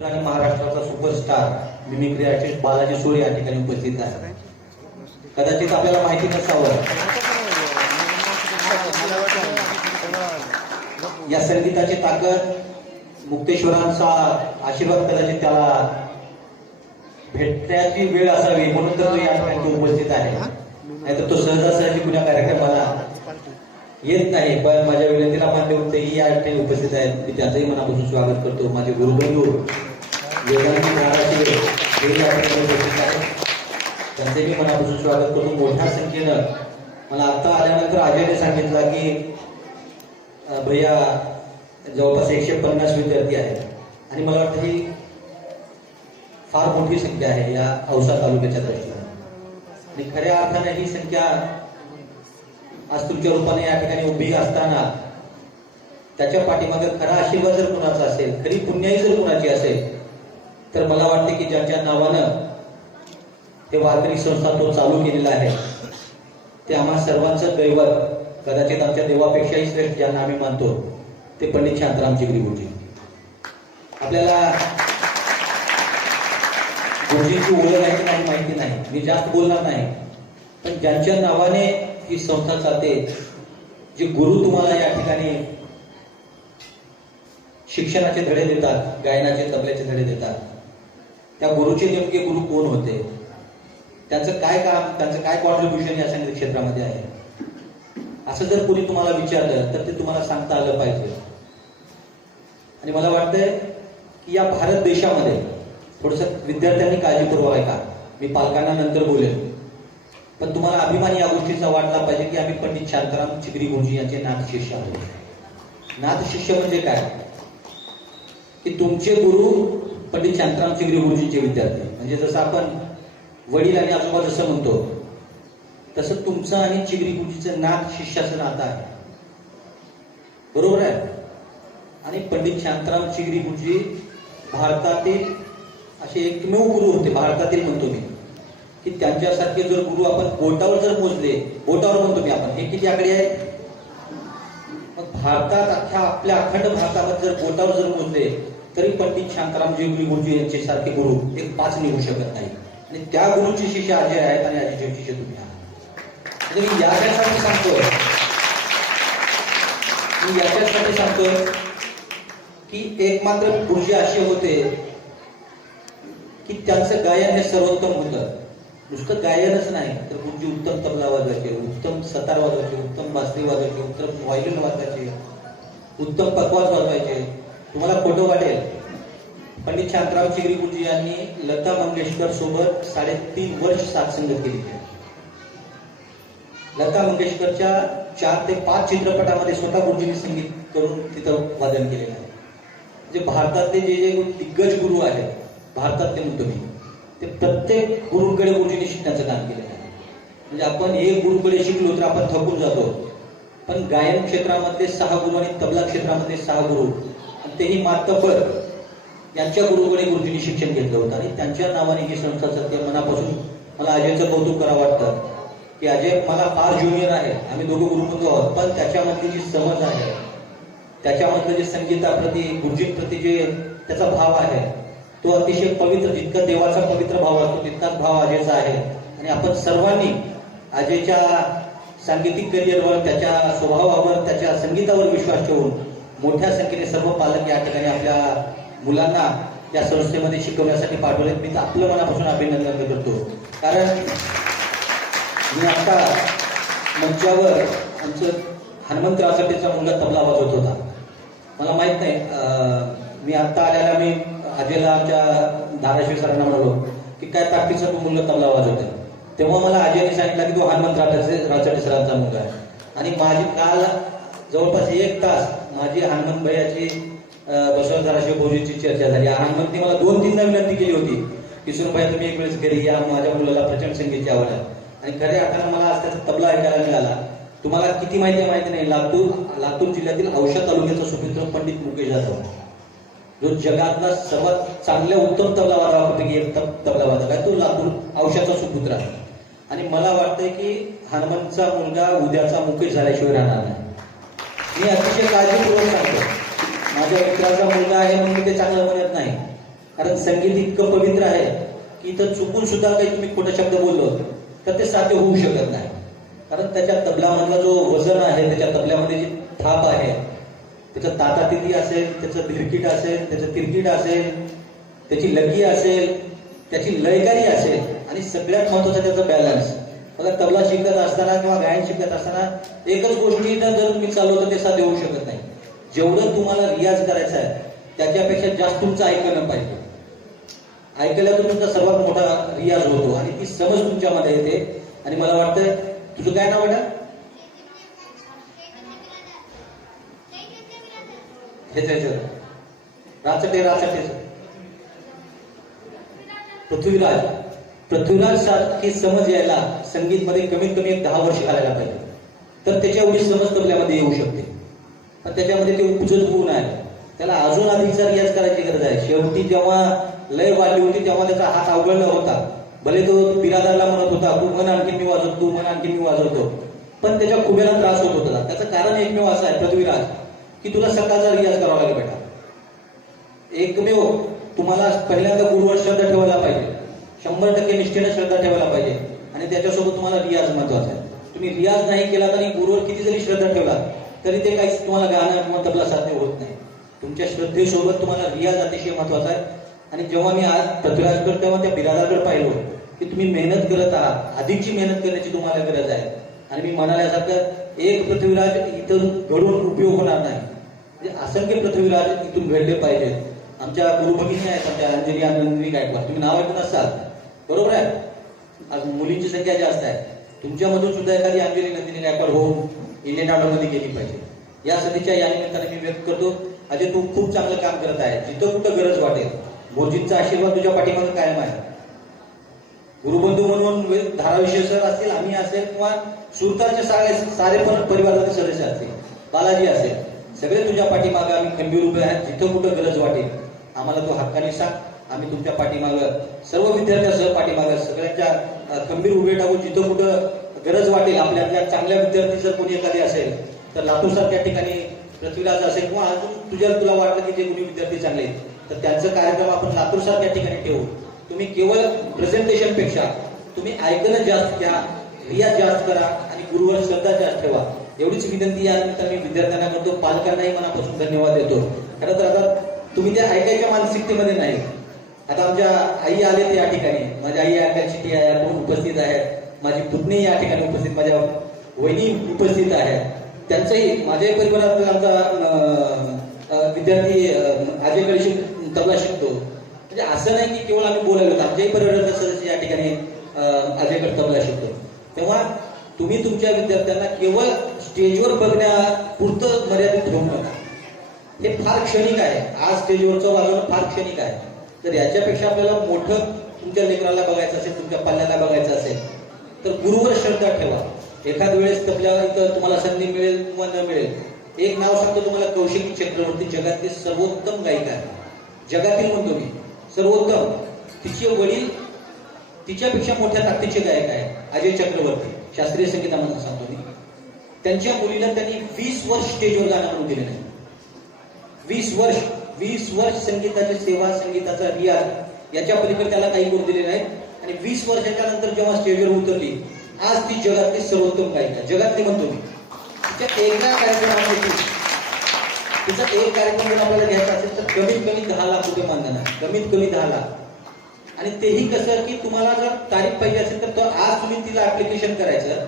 आणि महाराष्ट्राचा superstar mimicry artist Balaji सोरे या ठिकाणी उपस्थित आहे. कदाचित आपल्याला माहिती नसावं, या संगीताची ताकद, मुक्तेश्वरांचा आशीर्वाद कदाचित त्याला भेटण्याची वेळ असावी म्हणून तर तो या ठिकाणी उपस्थित आहे. नाहीतर तो सहजासहजी कुणा कार्यक्रमाला येत नाही. पण माझ्या विनंतीला मान्य होतेही या ठिकाणी उपस्थित आहेत. मी त्याचंही मनापासून स्वागत करतो. माझे गुरुबंधू वेदांती महाराज हे या ठिकाणी उपस्थित आहेत, त्यांचे मी मनापासून स्वागत करतो. मोठ्या संख्येनं मला आता आल्यानंतर अजयने सांगितलं की भैया जवळपास 150 विद्यार्थी आहेत आणि मला वाटतं ही फार मोठी संख्या आहे या औसा तालुक्याच्या दृष्टीने. आणि खऱ्या अर्थाने ही संख्या आज तुमच्या रूपाने या ठिकाणी उभी असताना त्याच्या पाठीमागे खरा आशीर्वाद जर कुणाचा असेल, खरी पुण्याई जर कुणाची असेल, तर मला वाटते की ज्यांच्या नावानं हे वारकरी संस्था तो चालू केलेला आहे ते आम्हा सर्वांचं दैवत, कदाचित आमच्या देवापेक्षाही श्रेष्ठ ज्यांना आम्ही मानतो ते पंडित शांताराम चिगरी गुरुजी. आपल्याला गुरुजींची ओळख आहे की नाही माहिती नाही, मी जास्त बोलणार नाही. पण ज्यांच्या नावाने ही संस्था चालते, जे गुरु तुम्हाला या ठिकाणी शिक्षणाचे धडे देतात, गायनाचे तबल्याचे धडे देतात, त्या गुरुचे नेमके गुरु कोण होते, त्यांचं काय काम, त्यांचं काय कॉन्ट्रीब्युशन या संगीत क्षेत्रामध्ये आहे, असं जर कोणी तुम्हाला विचारलं तर ते तुम्हाला सांगता आलं पाहिजे. आणि मला वाटतंय की या भारत देशामध्ये थोडस विद्यार्थ्यांनी काळजीपूर्वक ऐका, मी पालकांना नंतर बोलेन, पण तुम्हाला अभिमान या गोष्टीचा वाटला पाहिजे की आम्ही पंडित शांताराम चिगरी गुरुजी यांचे नाथ शिष्य आहोत. नाथ शिष्य म्हणजे काय, की तुमचे गुरु पंडित शांताराम चिगरी गुरुजींचे विद्यार्थी. म्हणजे जसं आपण वडील आणि आजोबा जसं म्हणतो, तसं तुमचं आणि चिगरी गुरुजीचं नाथ शिष्याचं नातं आहे, बरोबर आहे. आणि पंडित शांताराम चिगरी गुरुजी भारतातील असे एकमेव गुरु होते, भारतातील म्हणतो मी, की त्यांच्यासारखे जर गुरु आपण बोटावर जर मोजले, बोटावर म्हणतो मी आपण, हे किती आकडे आहेत, मग भारतात अख्ख्या आपल्या अखंड भारतामध्ये जर बोटावर जर मोजले तरी पंडित शांताराम चिगरी गुरुजी यांचे सारखे गुरु एक 5 निघू शकत नाही. आणि त्या गुरुचे शिष्य अजय आहेत आणि अजयचे शिष्य तुम्ही आहात. म्हणजे मी याच्यासाठी सांगतोय की एक मात्र गुरुजी असे होते की त्यांचं गायन हे सर्वोत्तम होतं. नुसतं गायनच नाही तर गुरुजी उत्तम तबला वाजवायचे, उत्तम सतार वाजवायचे, उत्तम बासरी वाजवायचे, उत्तम व्हायोलिन वाजवायचे, उत्तम पखवाज वाजवायचे. तुम्हाला फोटो वाटेल, पंडित शांताराम चिगरी गुरुजी यांनी लता मंगेशकर सोबत 3.5 वर्ष साथसंगत केली. लता मंगेशकरच्या 4 ते 5 चित्रपटामध्ये स्वतः गुरुजींनी संगीत करून तिथं वादन केलेलं आहे. म्हणजे भारतातले जे दिग्गज गुरु आहेत, भारतातले म्हणतो मी, ते प्रत्येक गुरुकडे गुरुजींनी शिकण्याचं काम केलेलं आहे. म्हणजे आपण एक गुरुकडे शिकलो तर आपण थकून जातो, पण गायन क्षेत्रामधले 6 गुरु आणि तबला क्षेत्रामधले 6 गुरु, आणि तेही मातबर यांच्या गुरुकडे गुरुजींनी शिक्षण घेतलं होतं. आणि त्यांच्या नावाने ही संस्था सत्य. मनापासून मला अजयचं कौतुक करावं वाटतं की अजय मला फार ज्युनियर आहे, आम्ही दोघं गुरुबंधू आहोत, पण त्याच्यामधली जी समज आहे, त्याच्यामधलं जे संगीताप्रती, गुरुजींप्रती जे त्याचा भाव आहे, तो अतिशय पवित्र, जितका देवाचा पवित्र भाव असतो तितकाच भाव अजयचा आहे. आणि आपण सर्वांनी अजयच्या सांगीतिक करिअरवर, त्याच्या स्वभावावर, त्याच्या संगीतावर विश्वास ठेवून मोठ्या संख्येने सर्व पालक या ठिकाणी आपल्या मुलांना या संस्थेमध्ये शिकवण्यासाठी पाठवले. मी तर आपलं मनापासून अभिनंदन करतो. कारण मी आता मंचावर आमचं हनुमंत रासटेचा मुलगा तबला वाजवत होता. मला माहित नाही, मी आता आल्याला मी अजयला आमच्या धाराशिव सरांना म्हणालो की काय ताकदीचा तो मुलगा तबला वाजवतोय. तेव्हा मला अजयने सांगितलं की तो हनुमंत रासटे सरांचा मुलगा आहे. आणि माझी काल जवळपास 1 तास माझी हनुमंत भैयाची बसवंत धाराशिव भाऊजींची चर्चा झाली. हनुमंतने मला 2-3दा विनंती केली होती की सुनभाई तुम्ही एक वेळेस घरी या, माझ्या मुलाला प्रचंड संगीतची आवड आहे. आणि खऱ्या अर्थानं मला आज त्याचा तबला ऐकायला मिळाला. तुम्हाला किती माहिती नाही, लातूर जिल्ह्यातील औसा तालुक्याचा सुपुत्र पंडित मुकेश जाधव, जो जगातला सर्वात चांगल्या उत्तम तबला वादकापैकी एक तबला वादक आहे, तो लातूर औशाचा सुपुत्र आहे. आणि मला वाटतंय की हनुमंतचा मुलगा उद्याचा मुकेश झाल्याशिवाय राहणार नाही. मी अतिशय काळजीपूर्वक सांगतो, माझ्या मित्राचा मुलगा आहे म्हणून मी ते चांगलं म्हणत नाही. कारण संगीत इतकं पवित्र आहे की इथं चुकून सुद्धा काही तुम्ही खोटा शब्द बोललो तर ते साध्य होऊ शकत नाही. कारण त्याच्या तबलामधला जो वजन आहे, त्याच्या तबल्यामध्ये जी थाप आहे, त्याचं तातातिती असेल, त्याचं धिरकीट असेल, त्याचं तिरकीट असेल, त्याची लगी असेल, त्याची लयकारी असेल आणि सगळ्यात महत्वाचं त्याचा बॅलन्स. बघा, तबला शिकत असताना किंवा गायन शिकत असताना एकच गोष्टी जर तुम्ही चालवलं ते साध्य होऊ शकत नाही. जेवढं तुम्हाला रियाज करायचा आहे त्याच्यापेक्षा जास्त तुमचं ऐकणं पाहिजे. ऐकल्यातून तुमचा सर्वात मोठा रियाज होतो आणि ती समज तुमच्यामध्ये येते. आणि मला वाटतं, तुझं काय नाव बेटा? हेच राचटे पृथ्वीराज सारखी समज यायला संगीत मध्ये कमीत कमी 10 वर्ष घालायला पाहिजे. तर त्याच्या एवढी समज तबल्यामध्ये येऊ शकते. पण त्याच्यामध्ये ते उपजत गुण आहे, त्याला अजून अधिकचा रियाज करायची गरज आहे. शेवटी जेव्हा लय वाढली होती तेव्हा त्याचा हात अवघडला होता. भले तो बिरादारला म्हणत होता, तू मन आणखी मी वाजवतो, तू मन आणखी मी वाजवतो, पण त्याच्या खुब्याला त्रास होत होता. त्याचं कारण एकमेव असं आहे पृथ्वीराज, की तुला सकाळचा रियाज करावा लागेल बेटा. एकमेव तुम्हाला पहिल्यांदा गुरुवर श्रद्धा ठेवायला पाहिजे, 100% निष्ठेने श्रद्धा ठेवायला पाहिजे. आणि त्याच्यासोबत तुम्हाला रियाज महत्वाचा आहे. तुम्ही रियाज नाही केला तरी गुरुवर किती जरी श्रद्धा ठेवला तरी ते काहीच तुम्हाला गाणं किंवा तबला साध्य होत नाही. तुमच्या श्रद्धेसोबत तुम्हाला रियाज अतिशय महत्वाचा आहे. आणि जेव्हा मी आज पृथ्वीराजकडे तेव्हा त्या बिरादारकडे पाहिलो की तुम्ही मेहनत करत आहात, अधिकची मेहनत करण्याची तुम्हाला गरज आहे. आणि मी म्हणाल्यासारखं एक पृथ्वीराज इथं घडून उपयोग होणार नाही, म्हणजे असंख्य पृथ्वीराज इथून घडले पाहिजेत. आमच्या गुरुभगिनी आहेत, आमच्या अंजली आनंदी गायकवाड, तुम्ही नाव ऐकून असाल, बरोबर आहे. आज मुलींची संख्या जास्त आहे, तुमच्यामधून सुद्धा एखादी अंजली नंदिनी गायकवाड होऊन इंडियन आर्मीमध्ये गेली पाहिजे. या सदिच्छा या निमित्ताने मी व्यक्त करतो. अजय, तू खूप चांगलं काम करत आहे. जिथं कुठं गरज वाटेल गुरुजींचा आशीर्वाद तुझ्या पाठीमागे कायम आहे. गुरुबंधू म्हणून धाराविषयी सर असतील, आम्ही असेल किंवा सुरताचे सारे पण परिवाराचे सदस्य असतील, बालाजी असेल, सगळे तुझ्या पाठीमागे आम्ही खंबीर उभे आहेत. जिथं कुठं गरज वाटेल आम्हाला तू हक्काने सांग, आम्ही तुमच्या पाठीमागं सर्व विद्यार्थ्यांसह पाठीमागं सगळ्यांच्या खंबीर उभे टाकू. जिथं कुठं गरज वाटेल आपल्या चांगल्या विद्यार्थी जर कोणी एखादी असेल तर लातूर सारख्या ठिकाणी पृथ्वीराज असेल किंवा अजून तुला वाटलं की जे कोणी विद्यार्थी चांगले तर त्यांचं कार्यक्रम आपण लातूर सारख्या ठिकाणी ठेवू. तुम्ही केवळ प्रेझेंटेशन पेक्षा तुम्ही ऐकणं जास्त घ्या, रियाज जास्त करा आणि गुरुवर श्रद्धा जास्त ठेवा. एवढीच विनंती या निमित्ताने मी विद्यार्थ्यांना करतो. पालकांनाही मनापासून धन्यवाद देतो. खरं तर आता तुम्ही त्या ऐकायच्या मानसिकतेमध्ये नाही. आता आमच्या आई आले या ठिकाणी, माझ्या आई ऐकायची आपण उपस्थित आहेत, माझी पुतणी या ठिकाणी उपस्थित, माझ्या वहिनी उपस्थित आहेत. त्यांचंही माझ्याही परिवारात आमचा विद्यार्थी अजयकडे तबला शिकतो. म्हणजे असं नाही की केवळ आम्ही बोलायलो, आमच्याही परिवारातले सदस्य या ठिकाणी अजयकडे तबला शिकतो. तेव्हा तुम्ही तुमच्या विद्यार्थ्यांना केवळ स्टेजवर बघण्यापुरतं मर्यादित ठेवू नका. हे फार क्षणिक आहे. आज स्टेजवरचं वाजवणं फार क्षणिक आहे. तर याच्यापेक्षा आपल्याला मोठं तुमच्या लेकराला बघायचं असेल, तुमच्या पाल्याला बघायचं असेल तर गुरुवर श्रद्धा ठेवा. एखाद वेळेस तबल्या इथं तुम्हाला संधी मिळेल किंवा न मिळेल. एक नाव सांगतो तुम्हाला, कौशिकी चक्रवर्ती शास्त्रीय सर्वोत्तम गायिका आहे, जगातील म्हणतो मी सर्वोत्तम. तिचे वडील तिच्यापेक्षा मोठ्या ताकदीचे गायक आहे, अजय चक्रवर्ती, शास्त्रीय संगीतामध्ये सांगतो मी. त्यांच्या मुलीला त्यांनी 20 वर्ष स्टेजवर गाणं म्हणून दिले नाही. 20 वर्ष संगीताची सेवा, संगीताचा रियाज याच्या पलीकडे त्याला काही करू दिले नाही. आणि 20 वर्षाच्या नंतर जेव्हा स्टेजवर उतरली, आज ती जगातली सर्वोत्तम गायिका, जगातली म्हणतो मी. तिच्या एका कार्यक्रमामध्ये तिचा एक कार्यक्रम आपल्याला घ्यायचा असेल तर कमीत कमी 10 लाख रुपये मानधन आहे, कमीत कमी 10 लाख. आणि तेही कसं की तुम्हाला जर तारीख पाहिजे असेल तर आज तुम्ही तिला ऍप्लिकेशन करायचं,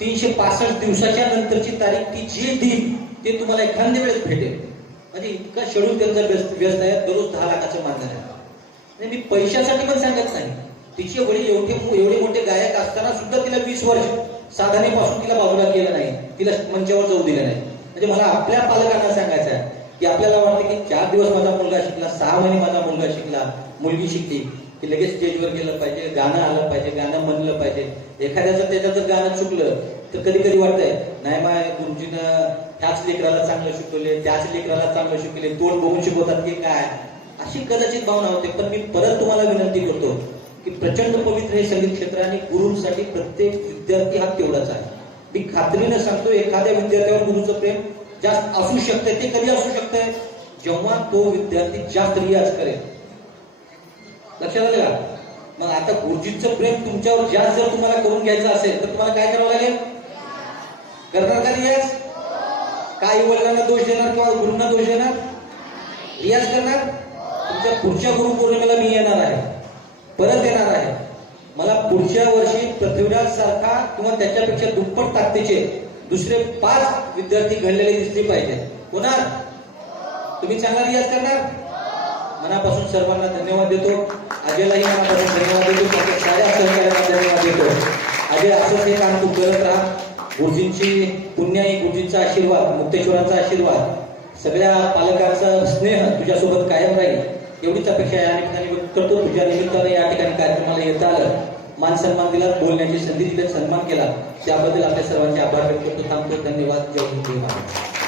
365 दिवसाच्या नंतरची तारीख ती जी देईल ते तुम्हाला एखाद्या वेळेस भेटेल. म्हणजे इतका शेड्यूल त्यांचा व्यस्त आहे. दररोज 10 लाखाचं मानधन आहे. मी पैशासाठी पण सांगत नाही. तिचे वडील एवढे मोठे गायक असताना सुद्धा तिला 20 वर्ष साधनेपासून तिला बाजूला केलं नाही, तिला मंचावर जाऊ दिलं नाही. म्हणजे मला आपल्या पालकांना सांगायचं आहे की आपल्याला वाटतं की 4 दिवस माझा मुलगा शिकला, 6 महिने माझा मुलगा शिकला, मुलगी शिकली की लगेच स्टेजवर गेलं पाहिजे, गाणं आलं पाहिजे, गाणं म्हणलं पाहिजे. एखाद्याचं त्याच्यात जर गाणं चुकलं तर कधी कधी वाटतंय नाही माझ्या गुरुजीनं ह्याच लेकराला चांगलं शिकवले, त्याच लेकराला चांगलं शिकले, तोंड बघून शिकवतात की काय, अशी कदाचित भावना होते. पण मी परत तुम्हाला विनंती करतो की प्रचंड पवित्र हे संगीत क्षेत्र आणि गुरूंसाठी प्रत्येक विद्यार्थी हा तेवढाच आहे. मी खात्रीनं सांगतो, एखाद्या विद्यार्थ्यावर गुरुचं प्रेम जास्त असू शकते. ते कधी असू शकते जेव्हा तो विद्यार्थी जास्त रियाज करेल. लक्षात आलं का? मग आता गुरुजींचं प्रेम तुमच्यावर जास्त जर तुम्हाला करून घ्यायचं असेल तर तुम्हाला काय करावं लागेल? करणार का रियाज? का आई वडिलांना दोष देणार किंवा गुरुंना दोष देणार? रियाज करणार. तुमच्या पुढच्या गुरुपौर्णिमेला मी येणार आहे, परत येणार आहे. मला पुढच्या वर्षी पृथ्वीराज सारखा किंवा त्याच्यापेक्षा दुप्पट ताकदीचे दुसरे 5 विद्यार्थी घडलेले दिसले पाहिजे. होणार? तुम्ही चांगला रियाज करणार? मनापासून सर्वांना धन्यवाद देतो. अजयलाही मनापासून धन्यवाद देतो. त्याच्या साऱ्या सहकार्यांना धन्यवाद देतो. अजय असंच हे काम तू करत राहा. गुरुजींची पुण्याई, गुरुजींचा आशीर्वाद, मुक्तेश्वरांचा आशीर्वाद, सगळ्या पालकांचा स्नेह तुझ्यासोबत कायम राहील एवढीच अपेक्षा या ठिकाणी व्यक्त करतो. तुझ्या निमित्ताने या ठिकाणी कार्यक्रमाला येता आलं, मान सन्मान दिला, बोलण्याची संधी दिली, सन्मान केला, त्याबद्दल आपल्या सर्वांचे आभार व्यक्त करतो. थांबतो. धन्यवाद. जय हिंद, जय महाराष्ट्र.